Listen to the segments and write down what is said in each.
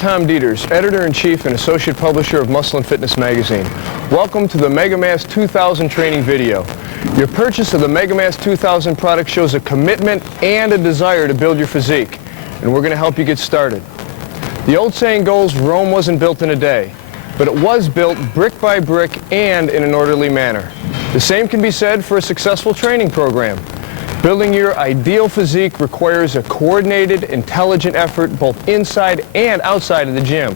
Tom Dieters, Editor-in-Chief and Associate Publisher of Muscle and Fitness Magazine. Welcome to the MegaMass 2000 training video. Your purchase of the MegaMass 2000 product shows a commitment and a desire to build your physique, and we're going to help you get started. The old saying goes, Rome wasn't built in a day, but it was built brick by brick and in an orderly manner. The same can be said for a successful training program. Building your ideal physique requires a coordinated, intelligent effort both inside and outside of the gym.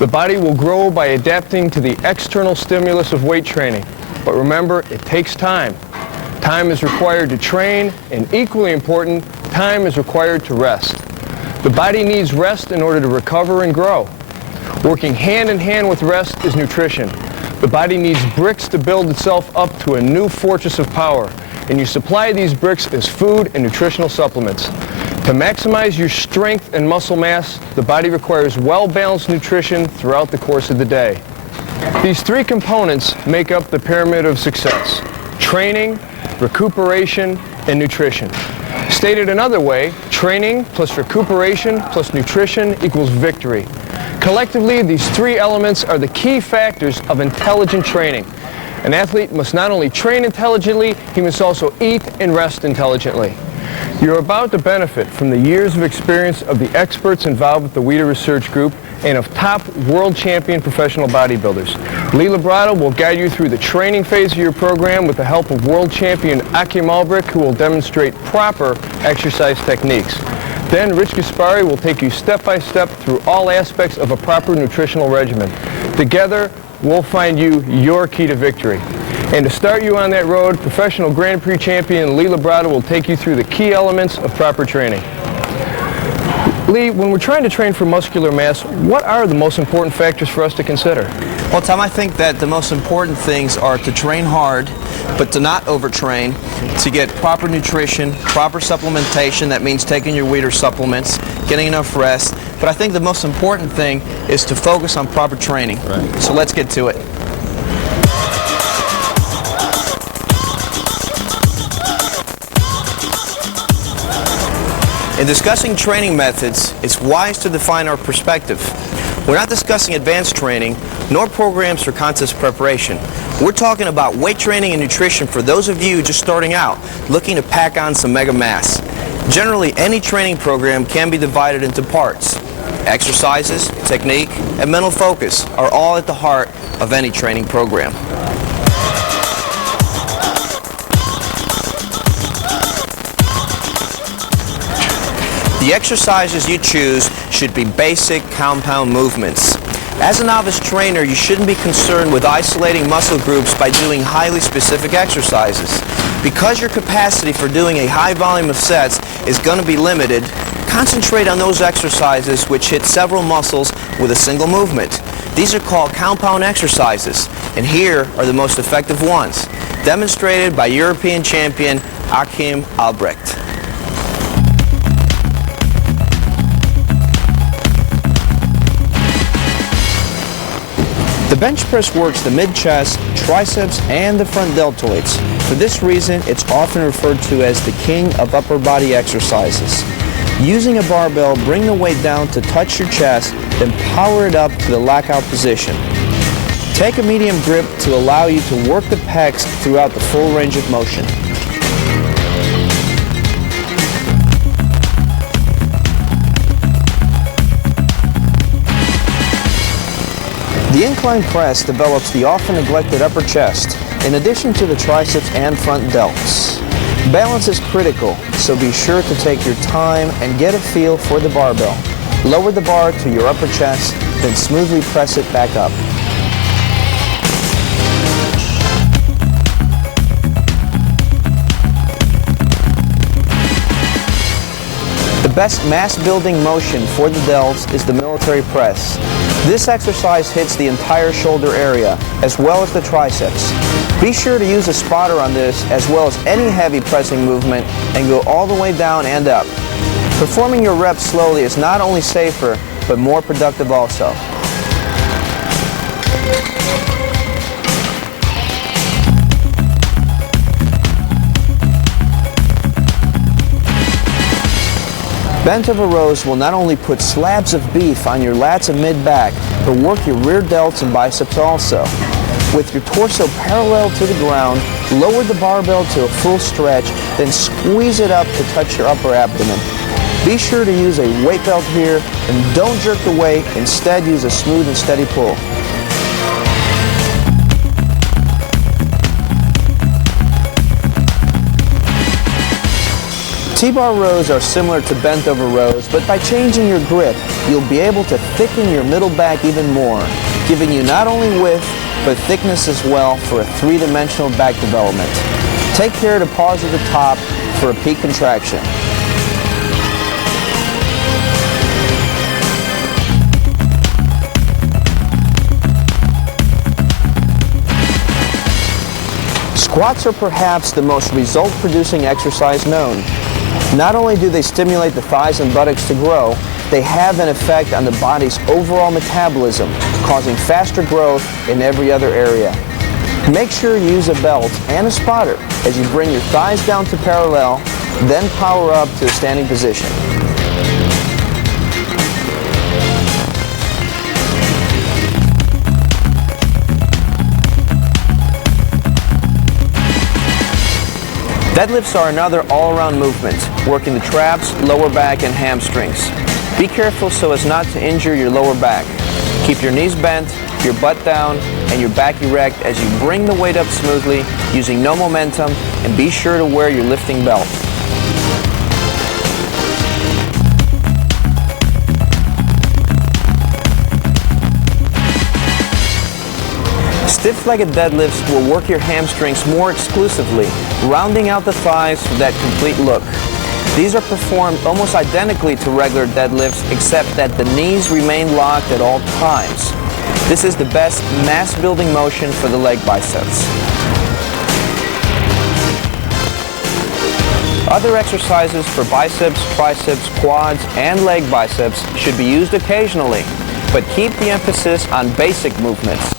The body will grow by adapting to the external stimulus of weight training. But remember, it takes time. Time is required to train, and equally important, time is required to rest. The body needs rest in order to recover and grow. Working hand in hand with rest is nutrition. The body needs bricks to build itself up to a new fortress of power, and you supply these bricks as food and nutritional supplements. To maximize your strength and muscle mass, the body requires well-balanced nutrition throughout the course of the day. These three components make up the pyramid of success: training, recuperation, and nutrition. Stated another way, training plus recuperation plus nutrition equals victory. Collectively, these three elements are the key factors of intelligent training. An athlete must not only train intelligently, he must also eat and rest intelligently. You're about to benefit from the years of experience of the experts involved with the Weider Research Group and of top world champion professional bodybuilders. Lee Labrado will guide you through the training phase of your program with the help of world champion Akim Albrick, who will demonstrate proper exercise techniques. Then Rich Gaspari will take you step by step through all aspects of a proper nutritional regimen. Together, we'll find you your key to victory. And to start you on that road, professional Grand Prix champion Lee Labrado will take you through the key elements of proper training. Lee, when we're trying to train for muscular mass, what are the most important factors for us to consider? Well, Tom, I think that the most important things are to train hard, but to not overtrain, to get proper nutrition, proper supplementation. That means taking your Weider supplements, getting enough rest. But I think the most important thing is to focus on proper training. Right. So let's get to it. In discussing training methods, it's wise to define our perspective. We're not discussing advanced training, nor programs for contest preparation. We're talking about weight training and nutrition for those of you just starting out, looking to pack on some mega mass. Generally, any training program can be divided into parts. Exercises, technique, and mental focus are all at the heart of any training program. The exercises you choose should be basic compound movements. As a novice trainer, you shouldn't be concerned with isolating muscle groups by doing highly specific exercises. Because your capacity for doing a high volume of sets is going to be limited, concentrate on those exercises which hit several muscles with a single movement. These are called compound exercises, and here are the most effective ones, demonstrated by European champion Akim Albrecht. The bench press works the mid-chest, triceps, and the front deltoids. For this reason, it's often referred to as the king of upper body exercises. Using a barbell, bring the weight down to touch your chest, then power it up to the lockout position. Take a medium grip to allow you to work the pecs throughout the full range of motion. The incline press develops the often neglected upper chest, in addition to the triceps and front delts. Balance is critical, so be sure to take your time and get a feel for the barbell. Lower the bar to your upper chest, then smoothly press it back up. The best mass-building motion for the delts is the military press. This exercise hits the entire shoulder area, as well as the triceps. Be sure to use a spotter on this, as well as any heavy pressing movement, and go all the way down and up. Performing your reps slowly is not only safer, but more productive also. Bent over rows will not only put slabs of beef on your lats and mid-back, but work your rear delts and biceps also. With your torso parallel to the ground, lower the barbell to a full stretch, then squeeze it up to touch your upper abdomen. Be sure to use a weight belt here and don't jerk the weight, instead use a smooth and steady pull. T-bar rows are similar to bent over rows, but by changing your grip, you'll be able to thicken your middle back even more, giving you not only width, but thickness as well for a three-dimensional back development. Take care to pause at the top for a peak contraction. Squats are perhaps the most result-producing exercise known. Not only do they stimulate the thighs and buttocks to grow, they have an effect on the body's overall metabolism, causing faster growth in every other area. Make sure you use a belt and a spotter as you bring your thighs down to parallel, then power up to a standing position. Deadlifts are another all-around movement, working the traps, lower back, and hamstrings. Be careful so as not to injure your lower back. Keep your knees bent, your butt down, and your back erect as you bring the weight up smoothly, using no momentum, and be sure to wear your lifting belt. Stiff-legged deadlifts will work your hamstrings more exclusively, rounding out the thighs for that complete look. These are performed almost identically to regular deadlifts, except that the knees remain locked at all times. This is the best mass-building motion for the leg biceps. Other exercises for biceps, triceps, quads, and leg biceps should be used occasionally, but keep the emphasis on basic movements.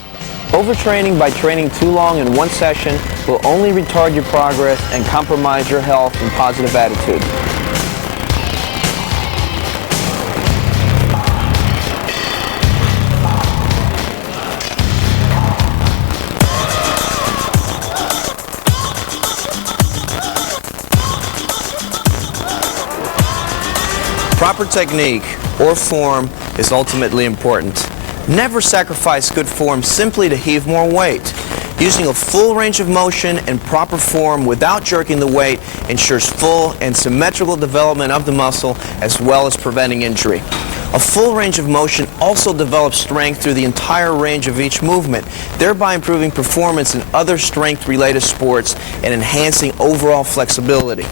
Overtraining by training too long in one session will only retard your progress and compromise your health and positive attitude. Proper technique or form is ultimately important. Never sacrifice good form simply to heave more weight. Using a full range of motion and proper form without jerking the weight ensures full and symmetrical development of the muscle as well as preventing injury. A full range of motion also develops strength through the entire range of each movement, thereby improving performance in other strength-related sports and enhancing overall flexibility.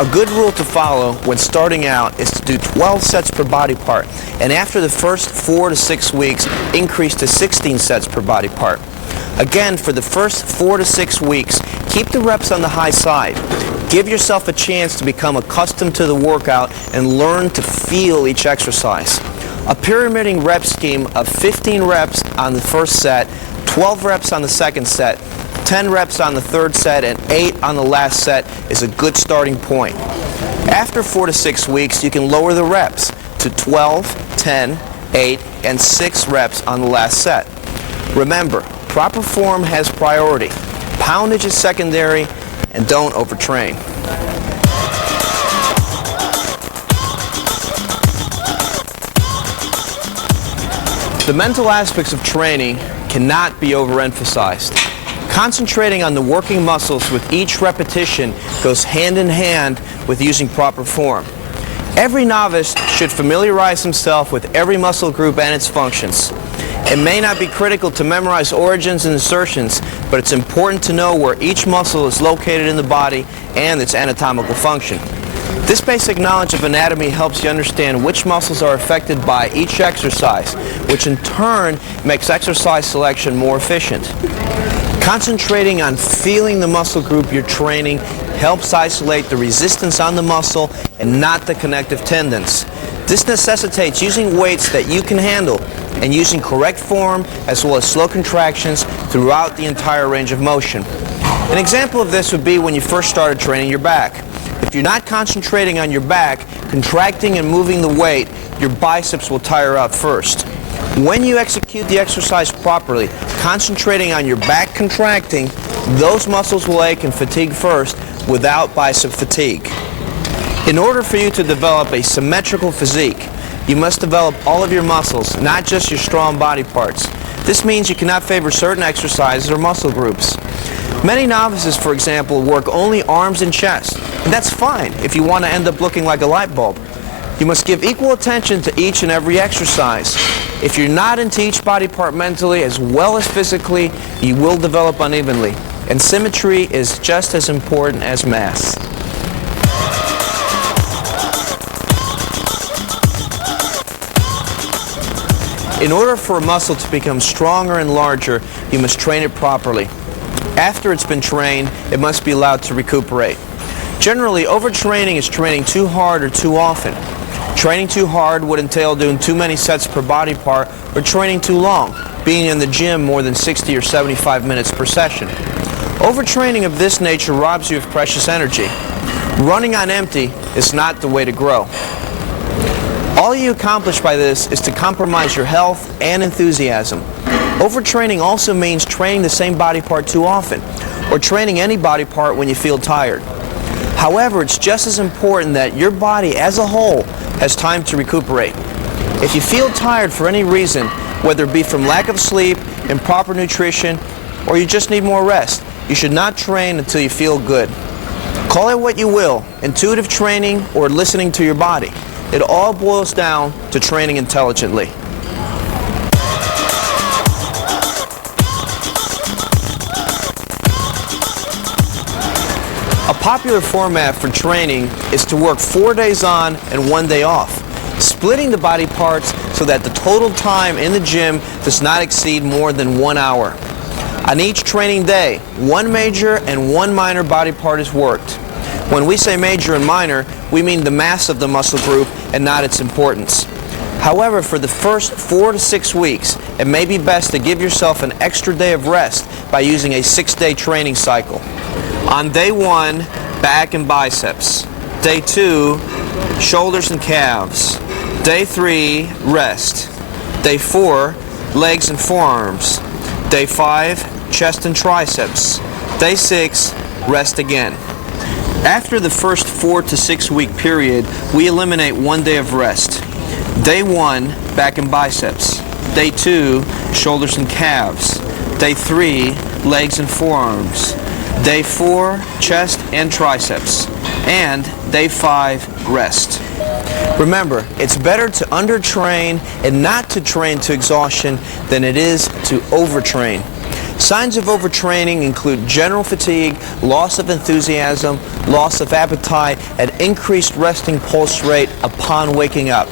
A good rule to follow when starting out is to do 12 sets per body part, and after the first 4 to 6 weeks, increase to 16 sets per body part. Again, for the first 4 to 6 weeks, keep the reps on the high side. Give yourself a chance to become accustomed to the workout and learn to feel each exercise. A pyramiding rep scheme of 15 reps on the first set, 12 reps on the second set, 10 reps on the third set, and 8 on the last set is a good starting point. After 4 to 6 weeks, you can lower the reps to 12, 10, 8, and 6 reps on the last set. Remember, proper form has priority. Poundage is secondary, and don't overtrain. The mental aspects of training cannot be overemphasized. Concentrating on the working muscles with each repetition goes hand in hand with using proper form. Every novice should familiarize himself with every muscle group and its functions. It may not be critical to memorize origins and insertions, but it's important to know where each muscle is located in the body and its anatomical function. This basic knowledge of anatomy helps you understand which muscles are affected by each exercise, which in turn makes exercise selection more efficient. Concentrating on feeling the muscle group you're training helps isolate the resistance on the muscle and not the connective tendons. This necessitates using weights that you can handle and using correct form as well as slow contractions throughout the entire range of motion. An example of this would be when you first started training your back. If you're not concentrating on your back, contracting and moving the weight, your biceps will tire out first. When you execute the exercise properly, concentrating on your back contracting, those muscles will ache and fatigue first without bicep fatigue. In order for you to develop a symmetrical physique, you must develop all of your muscles, not just your strong body parts. This means you cannot favor certain exercises or muscle groups. Many novices, for example, work only arms and chest, and that's fine if you want to end up looking like a light bulb. You must give equal attention to each and every exercise. If you're not into each body part mentally as well as physically, you will develop unevenly. And symmetry is just as important as mass. In order for a muscle to become stronger and larger, you must train it properly. After it's been trained, it must be allowed to recuperate. Generally, overtraining is training too hard or too often. Training too hard would entail doing too many sets per body part, or training too long, being in the gym more than 60 or 75 minutes per session. Overtraining of this nature robs you of precious energy. Running on empty is not the way to grow. All you accomplish by this is to compromise your health and enthusiasm. Overtraining also means training the same body part too often, or training any body part when you feel tired. However, it's just as important that your body as a whole has time to recuperate. If you feel tired for any reason, whether it be from lack of sleep, improper nutrition, or you just need more rest, you should not train until you feel good. Call it what you will, intuitive training or listening to your body. It all boils down to training intelligently. A popular format for training is to work 4 days on and 1 day off, splitting the body parts so that the total time in the gym does not exceed more than 1 hour. On each training day, 1 major and 1 minor body part is worked. When we say major and minor, we mean the mass of the muscle group and not its importance. However, for the first 4 to 6 weeks, it may be best to give yourself an extra day of rest by using a 6-day training cycle. On day 1, back and biceps. Day 2, shoulders and calves. Day 3, rest. Day 4, legs and forearms. Day 5, chest and triceps. Day 6, rest again. After the first 4 to 6 week period, we eliminate 1 day of rest. Day 1, back and biceps. Day 2, shoulders and calves. Day 3, legs and forearms. Day 4, chest and triceps. And Day 5, rest. Remember, it's better to undertrain and not to train to exhaustion than it is to overtrain. Signs of overtraining include general fatigue, loss of enthusiasm, loss of appetite, and increased resting pulse rate upon waking up.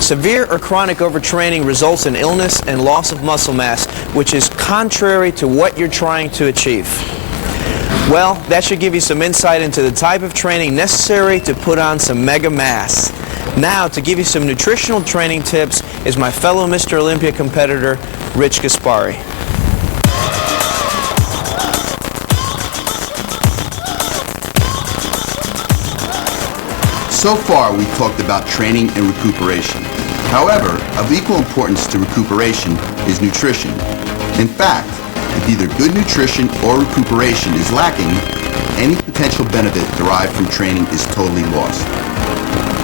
Severe or chronic overtraining results in illness and loss of muscle mass, which is contrary to what you're trying to achieve. Well, that should give you some insight into the type of training necessary to put on some mega mass. Now, to give you some nutritional training tips is my fellow Mr. Olympia competitor, Rich Gaspari. So far, we've talked about training and recuperation. However, of equal importance to recuperation is nutrition. In fact, if either good nutrition or recuperation is lacking, any potential benefit derived from training is totally lost.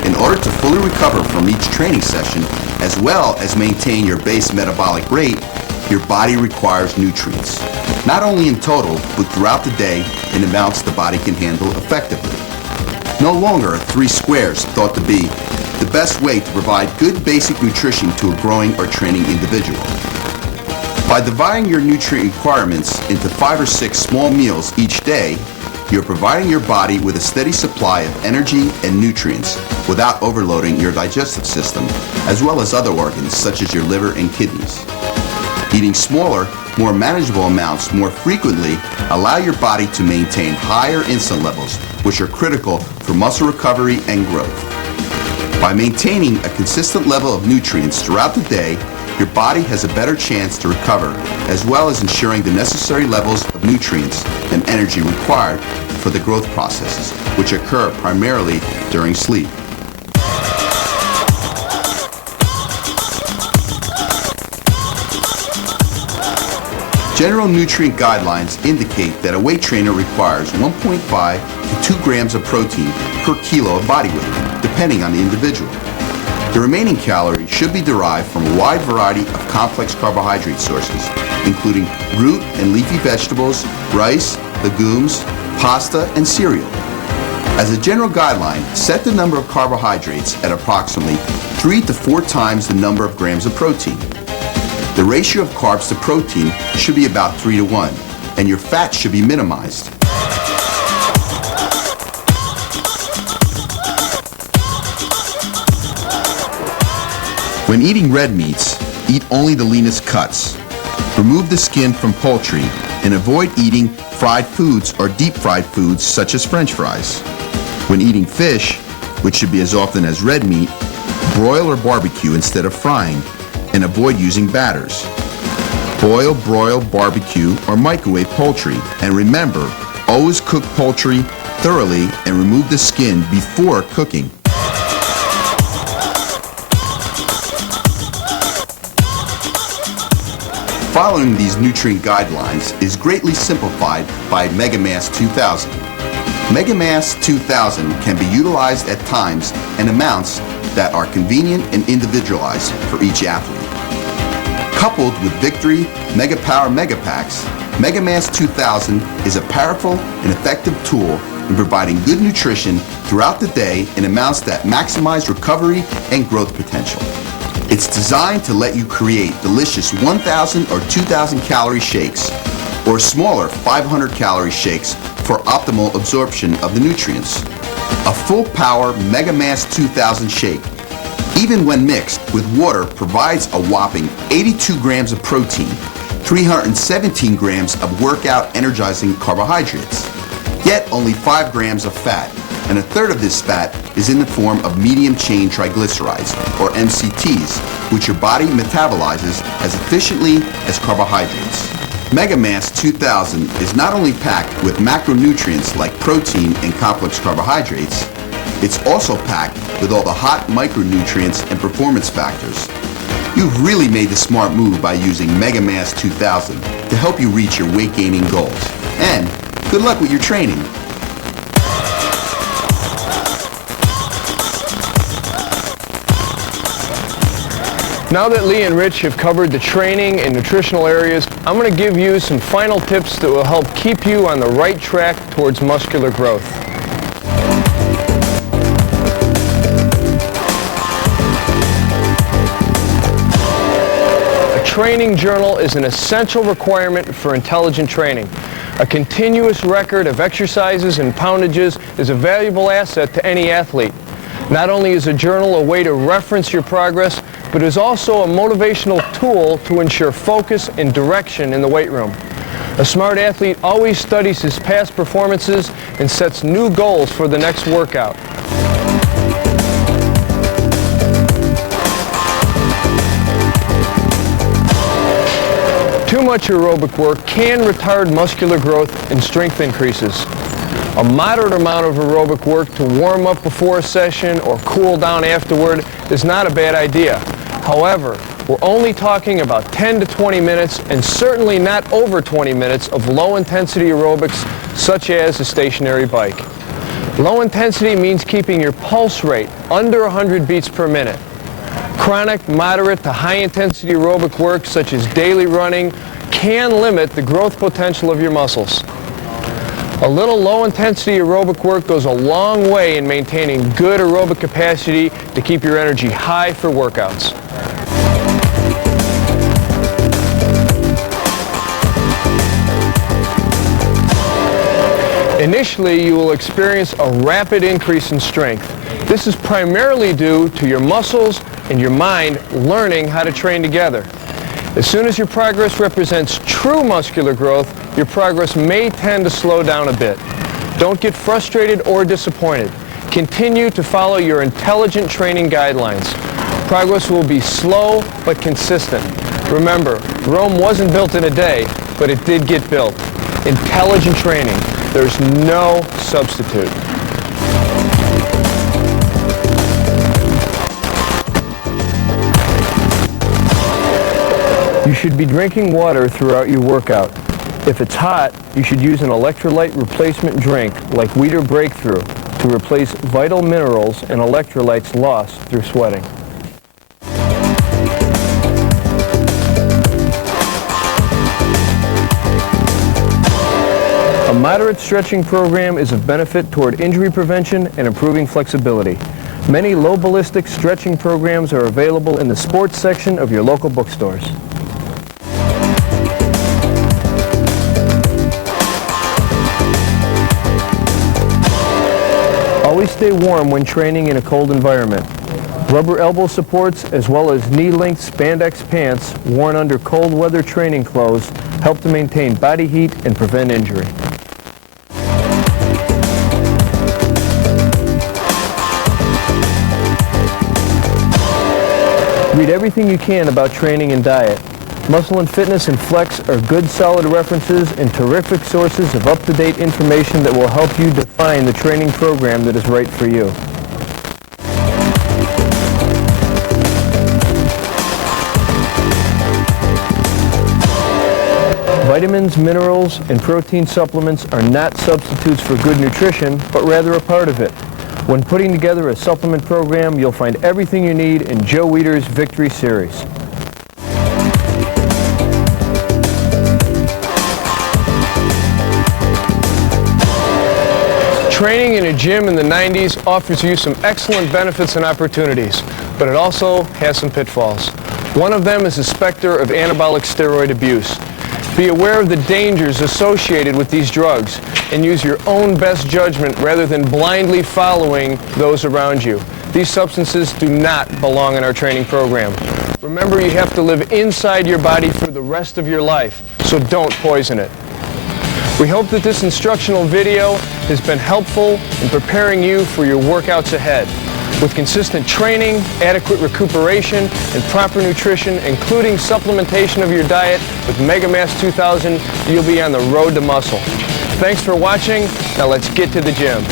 In order to fully recover from each training session, as well as maintain your base metabolic rate, your body requires nutrients. Not only in total, but throughout the day in amounts the body can handle effectively. No longer are 3 squares thought to be the best way to provide good basic nutrition to a growing or training individual. By dividing your nutrient requirements into 5 or 6 small meals each day, you're providing your body with a steady supply of energy and nutrients without overloading your digestive system, as well as other organs such as your liver and kidneys. Eating smaller more manageable amounts more frequently allow your body to maintain higher insulin levels, which are critical for muscle recovery and growth. By maintaining a consistent level of nutrients throughout the day, your body has a better chance to recover, as well as ensuring the necessary levels of nutrients and energy required for the growth processes, which occur primarily during sleep. General nutrient guidelines indicate that a weight trainer requires 1.5 to 2 grams of protein per kilo of body weight, depending on the individual. The remaining calories should be derived from a wide variety of complex carbohydrate sources, including root and leafy vegetables, rice, legumes, pasta, and cereal. As a general guideline, set the number of carbohydrates at approximately 3 to 4 times the number of grams of protein. The ratio of carbs to protein should be about 3 to 1, and your fat should be minimized. When eating red meats, eat only the leanest cuts. Remove the skin from poultry and avoid eating fried foods or deep-fried foods such as French fries. When eating fish, which should be as often as red meat, broil or barbecue instead of frying, and avoid using batters. Boil, broil, barbecue, or microwave poultry, and remember, always cook poultry thoroughly and remove the skin before cooking. Following these nutrient guidelines is greatly simplified by MegaMass 2000. MegaMass 2000 can be utilized at times and amounts that are convenient and individualized for each athlete. Coupled with Victory Mega Power Mega Packs, MegaMass 2000 is a powerful and effective tool in providing good nutrition throughout the day in amounts that maximize recovery and growth potential. It's designed to let you create delicious 1,000 or 2,000 calorie shakes or smaller 500 calorie shakes for optimal absorption of the nutrients. A full power MegaMass 2000 shake, even when mixed with water, provides a whopping 82 grams of protein, 317 grams of workout energizing carbohydrates, yet only 5 grams of fat, and a third of this fat is in the form of medium-chain triglycerides, or MCTs, which your body metabolizes as efficiently as carbohydrates. MegaMass 2000 is not only packed with macronutrients like protein and complex carbohydrates, it's also packed with all the hot micronutrients and performance factors. You've really made the smart move by using MegaMass 2000 to help you reach your weight-gaining goals. And good luck with your training. Now that Lee and Rich have covered the training and nutritional areas, I'm going to give you some final tips that will help keep you on the right track towards muscular growth. A training journal is an essential requirement for intelligent training. A continuous record of exercises and poundages is a valuable asset to any athlete. Not only is a journal a way to reference your progress, but is also a motivational tool to ensure focus and direction in the weight room. A smart athlete always studies his past performances and sets new goals for the next workout. Too much aerobic work can retard muscular growth and strength increases. A moderate amount of aerobic work to warm up before a session or cool down afterward is not a bad idea. However, we're only talking about 10 to 20 minutes and certainly not over 20 minutes of low-intensity aerobics such as a stationary bike. Low intensity means keeping your pulse rate under 100 beats per minute. Chronic, moderate to high-intensity aerobic work such as daily running can limit the growth potential of your muscles. A little low-intensity aerobic work goes a long way in maintaining good aerobic capacity to keep your energy high for workouts. Initially, you will experience a rapid increase in strength. This is primarily due to your muscles and your mind learning how to train together. As soon as your progress represents true muscular growth, your progress may tend to slow down a bit. Don't get frustrated or disappointed. Continue to follow your intelligent training guidelines. Progress will be slow but consistent. Remember, Rome wasn't built in a day, but it did get built. Intelligent training. There's no substitute. You should be drinking water throughout your workout. If it's hot, you should use an electrolyte replacement drink like Weider Breakthrough to replace vital minerals and electrolytes lost through sweating. A moderate stretching program is of benefit toward injury prevention and improving flexibility. Many low ballistic stretching programs are available in the sports section of your local bookstores. Always stay warm when training in a cold environment. Rubber elbow supports as well as knee-length spandex pants worn under cold weather training clothes help to maintain body heat and prevent injury. Read everything you can about training and diet. Muscle and Fitness and Flex are good, solid references and terrific sources of up-to-date information that will help you define the training program that is right for you. Vitamins, minerals, and protein supplements are not substitutes for good nutrition, but rather a part of it. When putting together a supplement program, you'll find everything you need in Joe Weider's Victory Series. Training in a gym in the 90s offers you some excellent benefits and opportunities, but it also has some pitfalls. One of them is the specter of anabolic steroid abuse. Be aware of the dangers associated with these drugs and use your own best judgment rather than blindly following those around you. These substances do not belong in our training program. Remember, you have to live inside your body for the rest of your life, so don't poison it. We hope that this instructional video has been helpful in preparing you for your workouts ahead. With consistent training, adequate recuperation, and proper nutrition, including supplementation of your diet with MegaMass 2000, you'll be on the road to muscle. Thanks for watching. Now let's get to the gym.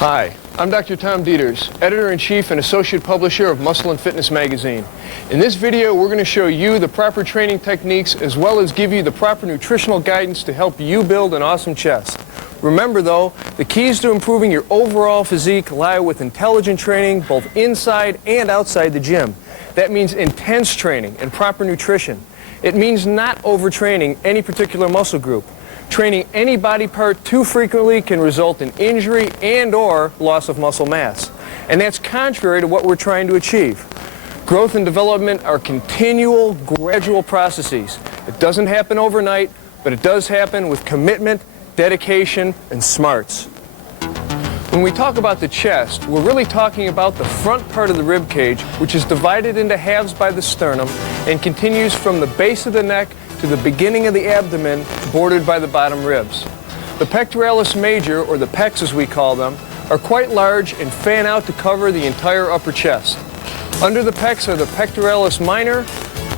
Hi, I'm Dr. Tom Dieters, Editor-in-Chief and Associate Publisher of Muscle and Fitness Magazine. In this video, we're going to show you the proper training techniques as well as give you the proper nutritional guidance to help you build an awesome chest. Remember though, the keys to improving your overall physique lie with intelligent training both inside and outside the gym. That means intense training and proper nutrition. It means not overtraining any particular muscle group. Training any body part too frequently can result in injury and/or loss of muscle mass. And that's contrary to what we're trying to achieve. Growth and development are continual, gradual processes. It doesn't happen overnight, but it does happen with commitment, dedication, and smarts. When we talk about the chest, we're really talking about the front part of the rib cage, which is divided into halves by the sternum and continues from the base of the neck to the beginning of the abdomen, bordered by the bottom ribs. The pectoralis major, or the pecs as we call them, are quite large and fan out to cover the entire upper chest. Under the pecs are the pectoralis minor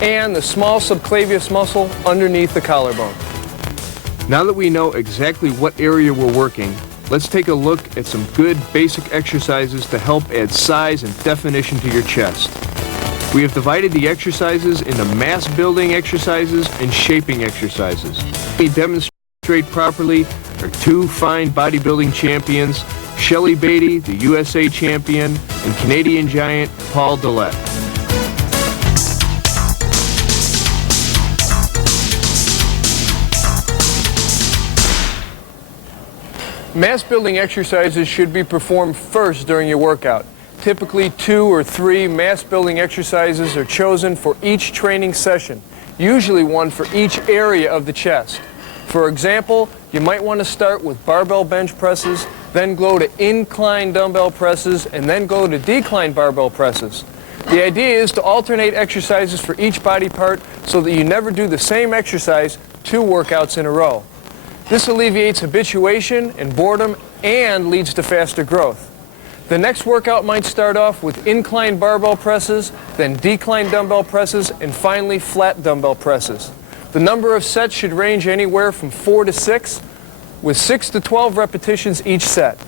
and the small subclavius muscle underneath the collarbone. Now that we know exactly what area we're working, let's take a look at some good basic exercises to help add size and definition to your chest. We have divided the exercises into mass building exercises and shaping exercises. We demonstrate properly are two fine bodybuilding champions, Shelley Beatty, the USA champion, and Canadian giant Paul Dillette. Mass building exercises should be performed first during your workout. Typically 2 or 3 mass building exercises are chosen for each training session, usually one for each area of the chest. For example, you might want to start with barbell bench presses, then go to incline dumbbell presses, and then go to decline barbell presses. The idea is to alternate exercises for each body part so that you never do the same exercise 2 workouts in a row. This alleviates habituation and boredom and leads to faster growth. The next workout might start off with incline barbell presses, then decline dumbbell presses, and finally flat dumbbell presses. The number of sets should range anywhere from 4 to 6, with 6 to 12 repetitions each set.